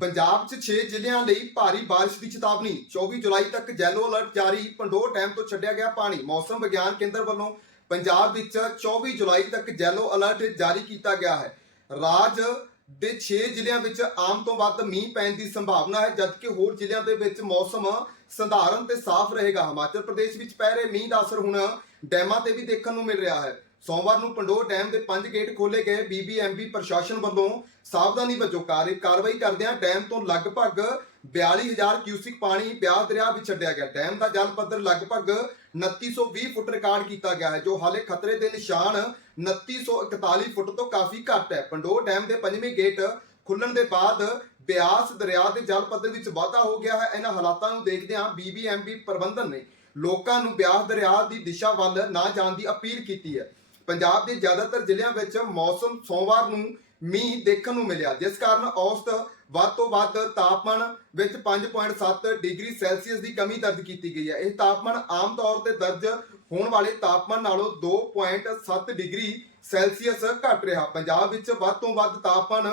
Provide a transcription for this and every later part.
ਪੰਜਾਬ 'ਚ 6 ਜ਼ਿਲ੍ਹਿਆਂ ਲਈ ਭਾਰੀ ਬਾਰਿਸ਼ ਦੀ ਚੇਤਾਵਨੀ। 24 ਜੁਲਾਈ ਤੱਕ ਯੈਲੋ ਅਲਰਟ ਜਾਰੀ। ਪੰਡੋਰ ਡੈਮ ਤੋਂ ਛੱਡਿਆ ਗਿਆ ਪਾਣੀ। ਮੌਸਮ ਵਿਗਿਆਨ ਕੇਂਦਰ ਵੱਲੋਂ ਪੰਜਾਬ ਵਿੱਚ 24 ਜੁਲਾਈ ਤੱਕ ਯੈਲੋ ਅਲਰਟ ਜਾਰੀ ਕੀਤਾ ਗਿਆ ਹੈ। ਰਾਜ ਦੇ 6 ਜ਼ਿਲ੍ਹਿਆਂ ਵਿੱਚ ਆਮ ਤੋਂ ਵੱਧ ਮੀਂਹ ਪੈਣ ਦੀ ਸੰਭਾਵਨਾ ਹੈ, ਜਦਕਿ ਹੋਰ ਜ਼ਿਲ੍ਹਿਆਂ ਦੇ ਵਿੱਚ ਮੌਸਮ ਸਧਾਰਨ ਤੇ ਸਾਫ਼ ਰਹੇਗਾ। ਹਿਮਾਚਲ ਪ੍ਰਦੇਸ਼ ਵਿੱਚ ਪੈ ਰਹੇ ਮੀਂਹ ਦਾ ਅਸਰ ਹੁਣ ਡੈਮਾਂ ਤੇ ਵੀ ਦੇਖਣ ਨੂੰ ਮਿਲ ਰਿਹਾ ਹੈ। ਸੋਮਵਾਰ ਨੂੰ ਪੰਡੋਰ ਡੈਮ ਦੇ ਪੰਜ ਗੇਟ ਖੋਲੇ ਗਏ। ਬੀਬੀਐਮਬੀ ਪ੍ਰਸ਼ਾਸਨ ਵੱਲੋਂ ਸਾਵਧਾਨੀ ਵਜੋਂ ਕਾਰਵਾਈ ਕਰਦਿਆਂ ਡੈਮ ਤੋਂ ਲਗਭਗ 42000 ਕਿਊਸਿਕ ਪਾਣੀ ਬਿਆਸ ਦਰਿਆ ਵਿੱਚ ਛੱਡਿਆ ਗਿਆ। ਡੈਮ ਦਾ ਜਲ ਪੱਧਰ ਲਗਭਗ 2920 ਫੁੱਟ ਰਿਕਾਰਡ ਕੀਤਾ ਗਿਆ ਹੈ, ਜੋ ਹਾਲੇ ਖਤਰੇ ਦੇ ਨਿਸ਼ਾਨ 2941 ਫੁੱਟ ਤੋਂ ਕਾਫੀ ਘੱਟ ਹੈ। ਪੰਡੋਰ ਡੈਮ ਦੇ ਪੰਜਵੇਂ ਗੇਟ ਖੁੱਲਣ ਦੇ ਬਾਅਦ ਬਿਆਸ ਦਰਿਆ ਦੇ ਜਲ ਪੱਧਰ ਵਿੱਚ ਵਾਧਾ ਹੋ ਗਿਆ ਹੈ। ਇਹਨਾਂ ਹਾਲਾਤਾਂ ਨੂੰ ਦੇਖਦਿਆਂ ਬੀਬੀਐਮਬੀ ਪ੍ਰਬੰਧਨ ਨੇ ਲੋਕਾਂ ਨੂੰ ਬਿਆਸ ਦਰਿਆ ਦੀ ਦਿਸ਼ਾ ਵੱਲ ਨਾ ਜਾਣ ਦੀ ਅਪੀਲ ਕੀਤੀ ਹੈ। ਪੰਜਾਬ ਦੇ ਜ਼ਿਆਦਾਤਰ ਜ਼ਿਲ੍ਹਿਆਂ ਵਿੱਚ ਮੌਸਮ ਸੋਮਵਾਰ ਨੂੰ ਮੀਂਹ ਦੇਖਣ ਨੂੰ ਮਿਲਿਆ, ਜਿਸ ਕਾਰਨ ਔਸਤ ਵੱਧ ਤੋਂ ਵੱਧ ਤਾਪਮਾਨ ਵਿੱਚ 5.7 ਡਿਗਰੀ ਸੈਲਸੀਅਸ ਦੀ ਕਮੀ ਦਰਜ ਕੀਤੀ ਗਈ ਹੈ। ਇਹ ਤਾਪਮਾਨ ਆਮ ਤੌਰ ਤੇ ਦਰਜ ਹੋਣ ਵਾਲੇ ਤਾਪਮਾਨ ਨਾਲੋਂ 2.7 ਡਿਗਰੀ ਸੈਲਸੀਅਸ ਘੱਟ ਰਿਹਾ। ਪੰਜਾਬ ਵਿੱਚ ਵੱਧ ਤੋਂ ਵੱਧ ਤਾਪਮਾਨ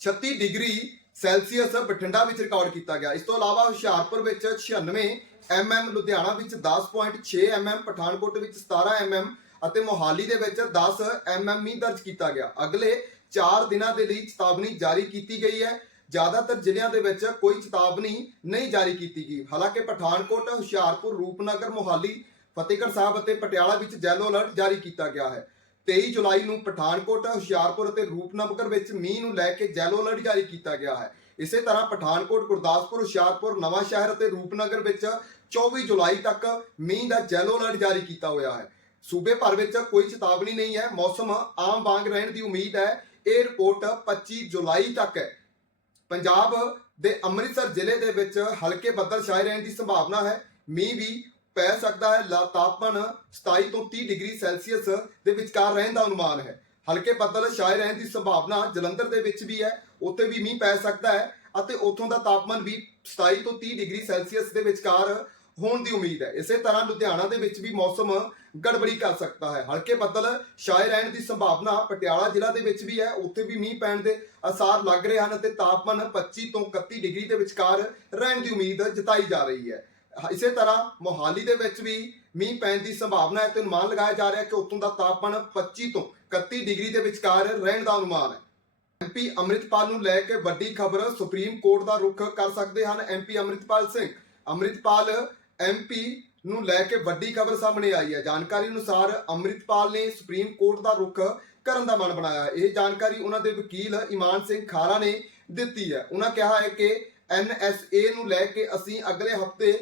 36 ਡਿਗਰੀ ਸੈਲਸੀਅਸ ਬਠਿੰਡਾ ਵਿੱਚ ਰਿਕਾਰਡ ਕੀਤਾ ਗਿਆ। ਇਸ ਤੋਂ ਇਲਾਵਾ ਹੁਸ਼ਿਆਰਪੁਰ ਵਿੱਚ 96 ਐਮਐਮ ਲੁਧਿਆਣਾ ਵਿੱਚ 10.6 ਐਮਐਮ ਪਠਾਨਕੋਟ ਵਿੱਚ 17 ਐਮਐਮ ਅਤੇ ਮੋਹਾਲੀ ਦੇ ਵਿੱਚ 10 ਐਮਐਮ ਮੀਂਹ ਦਰਜ ਕੀਤਾ ਗਿਆ। ਅਗਲੇ 4 ਦਿਨਾਂ ਦੇ ਲਈ ਚੇਤਾਵਨੀ ਜਾਰੀ ਕੀਤੀ ਗਈ ਹੈ। ਜ਼ਿਆਦਾਤਰ ਜ਼ਿਲ੍ਹਿਆਂ ਦੇ ਵਿੱਚ ਕੋਈ ਚੇਤਾਵਨੀ ਨਹੀਂ ਜਾਰੀ ਕੀਤੀ ਗਈ। ਹਾਲਾਂਕਿ ਪਠਾਨਕੋਟ, ਹੁਸ਼ਿਆਰਪੁਰ, ਰੂਪਨਗਰ, ਮੋਹਾਲੀ, ਫਤਿਹਗੜ੍ਹ ਸਾਹਿਬ ਅਤੇ ਪਟਿਆਲਾ ਵਿੱਚ ਜੈਲੋ ਅਲਰਟ ਜਾਰੀ ਕੀਤਾ ਗਿਆ ਹੈ। 23 ਜੁਲਾਈ ਨੂੰ ਪਠਾਨਕੋਟ, ਹੁਸ਼ਿਆਰਪੁਰ ਅਤੇ ਰੂਪਨਗਰ ਵਿੱਚ ਮੀਂਹ ਨੂੰ ਲੈ ਕੇ ਜੈਲੋ ਅਲਰਟ ਜਾਰੀ ਕੀਤਾ ਗਿਆ ਹੈ। ਇਸੇ ਤਰ੍ਹਾਂ ਪਠਾਨਕੋਟ, ਗੁਰਦਾਸਪੁਰ, ਹੁਸ਼ਿਆਰਪੁਰ ਨਵਾਂ ਸ਼ਹਿਰ ਅਤੇ ਰੂਪਨਗਰ ਵਿੱਚ 24 ਜੁਲਾਈ ਤੱਕ ਮੀਂਹ ਦਾ ਜੈਲੋ ਅਲਰਟ ਜਾਰੀ ਕੀਤਾ ਹੋਇਆ ਹੈ। ਸੂਬੇ ਭਰ ਵਿੱਚ ਕੋਈ ਚੇਤਾਵਨੀ ਨਹੀਂ ਹੈ। ਮੌਸਮ ਆਮ ਵਾਂਗ ਰਹਿਣ ਦੀ ਉਮੀਦ ਹੈ। ਇਹ ਰਿਪੋਰਟ 25 ਜੁਲਾਈ ਤੱਕ ਹੈ। ਪੰਜਾਬ ਦੇ ਅੰਮ੍ਰਿਤਸਰ ਜ਼ਿਲ੍ਹੇ ਦੇ ਵਿੱਚ ਹਲਕੇ ਬੱਦਲ ਛਾਏ ਰਹਿਣ ਦੀ ਸੰਭਾਵਨਾ ਹੈ। ਮੀਂਹ ਵੀ ਪੈ ਸਕਦਾ ਹੈ। ਲਾ ਤਾਪਮਾਨ 27 ਤੋਂ 30 ਡਿਗਰੀ ਸੈਲਸੀਅਸ ਦੇ ਵਿਚਕਾਰ ਰਹਿਣ ਦਾ ਅਨੁਮਾਨ ਹੈ। ਹਲਕੇ ਬੱਦਲ ਛਾਏ ਰਹਿਣ ਦੀ ਸੰਭਾਵਨਾ ਜਲੰਧਰ ਦੇ ਵਿੱਚ ਵੀ ਹੈ। ਉੱਥੇ ਵੀ ਮੀਂਹ ਪੈ ਸਕਦਾ ਹੈ ਅਤੇ ਉੱਥੋਂ ਦਾ ਤਾਪਮਾਨ ਵੀ 27 ਤੋਂ 30 ਡਿਗਰੀ ਸੈਲਸੀਅਸ ਦੇ ਵਿਚਕਾਰ ਹੋਣ ਦੀ ਉਮੀਦ ਹੈ। ਇਸੇ ਤਰ੍ਹਾਂ ਲੁਧਿਆਣਾ ਦੇ ਵਿੱਚ ਵੀ ਮੌਸਮ ਗੜਬੜੀ ਕਰ ਸਕਦਾ ਹੈ। ਹਲਕੇ ਬੱਦਲ ਛਾਏ ਰਹਿਣ ਦੀ ਸੰਭਾਵਨਾ ਪਟਿਆਲਾ ਜ਼ਿਲ੍ਹਾ ਦੇ ਵਿੱਚ ਵੀ ਹੈ। ਉੱਥੇ ਵੀ ਮੀਂਹ ਪੈਣ ਦੇ ਅਸਾਰ ਲੱਗ ਰਹੇ ਹਨ ਅਤੇ ਤਾਪਮਾਨ 25 ਤੋਂ 31 ਡਿਗਰੀ ਦੇ ਵਿਚਕਾਰ ਰਹਿਣ ਦੀ ਉਮੀਦ ਜਤਾਈ ਜਾ ਰਹੀ ਹੈ। ਇਸੇ ਤਰ੍ਹਾਂ ਮੋਹਾਲੀ ਦੇ ਵਿੱਚ ਵੀ ਮੀਂਹ ਪੈਣ ਦੀ ਸੰਭਾਵਨਾ ਹੈ ਤੇ ਅਨੁਮਾਨ ਲਗਾਇਆ ਜਾ ਰਿਹਾ ਹੈ ਕਿ ਉੱਥੋਂ ਦਾ ਤਾਪਮਾਨ 25 ਤੋਂ 31 ਡਿਗਰੀ ਦੇ ਵਿਚਕਾਰ ਰਹਿਣ ਦਾ ਅਨੁਮਾਨ ਹੈ। ਐਮਪੀ ਅੰਮ੍ਰਿਤਪਾਲ ਨੂੰ ਲੈ ਕੇ ਵੱਡੀ ਖਬਰ ਸੁਪਰੀਮ ਕੋਰਟ ਦਾ ਰੁਖ ਕਰ ਸਕਦੇ ਹਨ ਐਮਪੀ ਅੰਮ੍ਰਿਤਪਾਲ ਸਿੰਘ। ਅੰਮ੍ਰਿਤਪਾਲ ਐਮਪੀ ਨੂੰ ਲੈ ਕੇ ਵੱਡੀ ਖਬਰ ਸਾਹਮਣੇ ਆਈ ਹੈ। ਜਾਣਕਾਰੀ ਅਨੁਸਾਰ ਅੰਮ੍ਰਿਤਪਾਲ ਨੇ ਸੁਪਰੀਮ ਕੋਰਟ ਦਾ ਰੁਖ ਕਰਨ ਦਾ ਮਨ ਬਣਾਇਆ। ਹੈ ਇਹ ਜਾਣਕਾਰੀ ਉਹਨਾਂ ਦੇ ਵਕੀਲ ਇਮਾਨ ਸਿੰਘ ਖਾਰਾ ਨੇ ਦਿੱਤੀ ਹੈ। ਉਹਨਾਂ ਕਿਹਾ ਹੈ ਕਿ ਐਨਐਸਏ ਨੂੰ ਲੈ ਕੇ ਅਸੀਂ ਅਗਲੇ ਹਫ਼ਤੇ